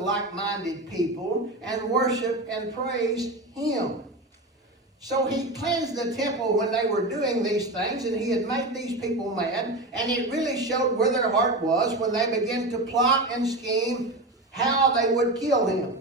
like-minded people and worship and praise Him. So He cleansed the temple when they were doing these things, and He had made these people mad, and it really showed where their heart was when they began to plot and scheme how they would kill Him.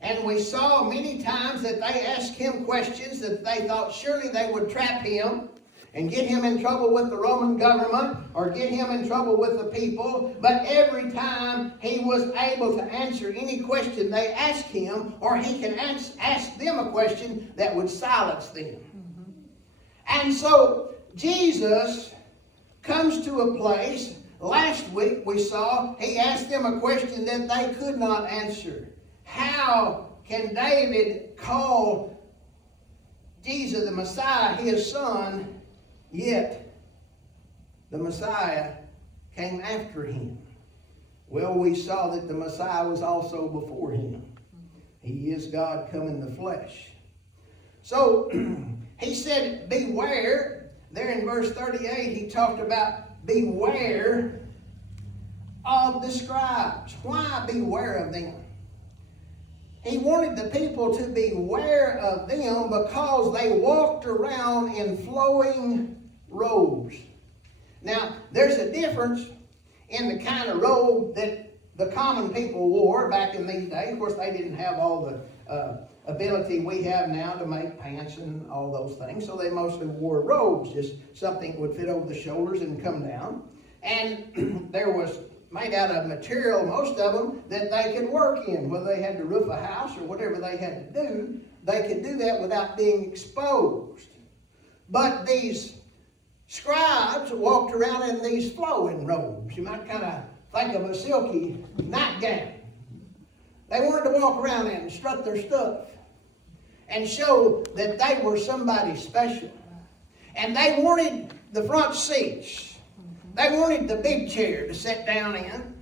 And we saw many times that they asked Him questions that they thought surely they would trap Him and get Him in trouble with the Roman government or get Him in trouble with the people. But every time He was able to answer any question they asked Him, or He can ask them a question that would silence them. And so Jesus comes to a place. Last week we saw He asked them a question that they could not answer. How can David call Jesus the Messiah his son, yet the Messiah came after Him? Well, we saw that the Messiah was also before Him. He is God come in the flesh. So He said, beware. There in verse 38, He talked about beware of the scribes. Why beware of them? He wanted the people to beware of them because they walked around in flowing robes. Now, there's a difference in the kind of robe that the common people wore back in these days. Of course, they didn't have all the ability we have now to make pants and all those things. So they mostly wore robes, just something that would fit over the shoulders and come down. And there was made out of material, most of them, that they could work in. Whether they had to roof a house or whatever they had to do, they could do that without being exposed. But these scribes walked around in these flowing robes. You might kind of think of a silky nightgown. They wanted to walk around in and strut their stuff and show that they were somebody special. And they wanted the front seats. They wanted the big chair to sit down in.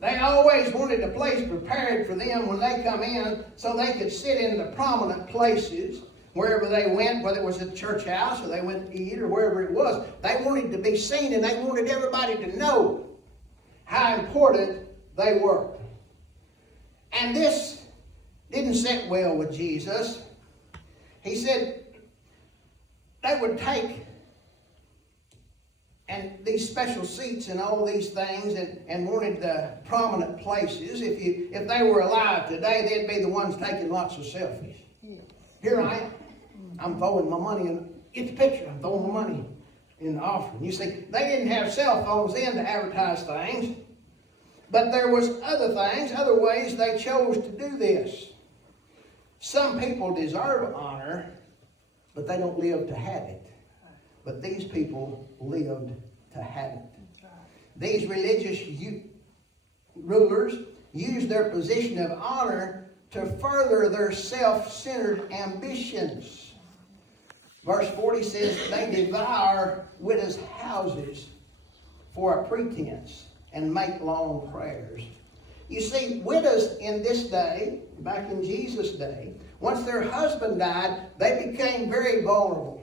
They always wanted a place prepared for them when they come in so they could sit in the prominent places wherever they went, whether it was at the church house or they went to eat or wherever it was. They wanted to be seen, and they wanted everybody to know how important they were. And this didn't sit well with Jesus. He said they would take and these special seats and all these things and wanted the prominent places. If they were alive today, they'd be the ones taking lots of selfies. Here I am. I'm throwing my money in. Get the picture. I'm throwing my money in the offering. You see, they didn't have cell phones then to advertise things. But there was other things, other ways they chose to do this. Some people deserve honor, but they don't live to have it. But these people lived to have it. These religious rulers used their position of honor to further their self-centered ambitions. Verse 40 says, they devour widows' houses for a pretense and make long prayers. You see, widows in this day, back in Jesus' day, once their husband died, they became very vulnerable.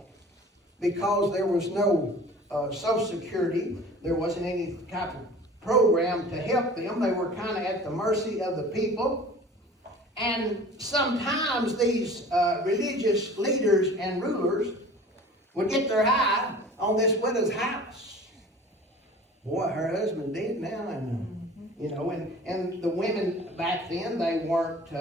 Because there was no Social Security, there wasn't any type of program to help them. They were kind of at the mercy of the people. And sometimes these religious leaders and rulers would get their eye on this widow's house. Boy, her husband dead now, and and the women back then, they weren't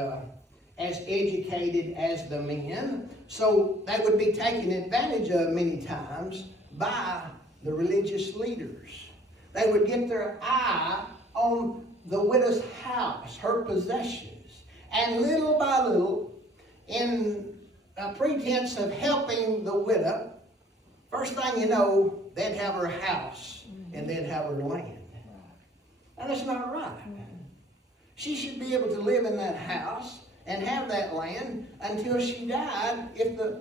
as educated as the men, so they would be taken advantage of many times by the religious leaders. They would get their eye on the widow's house, her possessions, and little by little, in a pretense of helping the widow, first thing you know, they'd have her house and they'd have her land. And that's not right. She should be able to live in that house and have that land until she died if the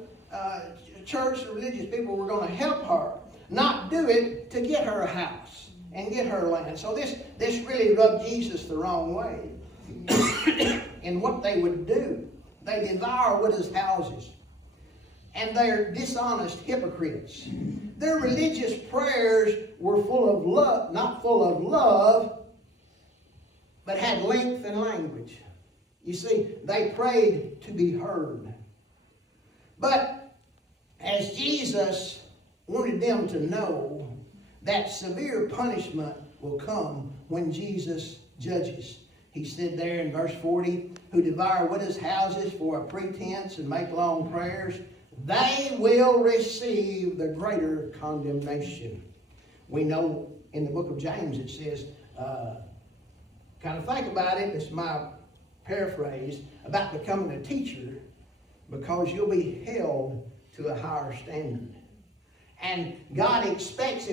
church or religious people were going to help her, not do it to get her a house and get her land. So this really rubbed Jesus the wrong way in what they would do. They devour widows' houses, and they're dishonest hypocrites. Their religious prayers were full of love, not full of love, but had length and language. You see, they prayed to be heard. But as Jesus wanted them to know that severe punishment will come when Jesus judges. He said there in verse 40, who devour widows' houses for a pretense and make long prayers, they will receive the greater condemnation. We know in the book of James it says, kind of think about it, it's my paraphrase, about becoming a teacher, because you'll be held to a higher standard. And God expects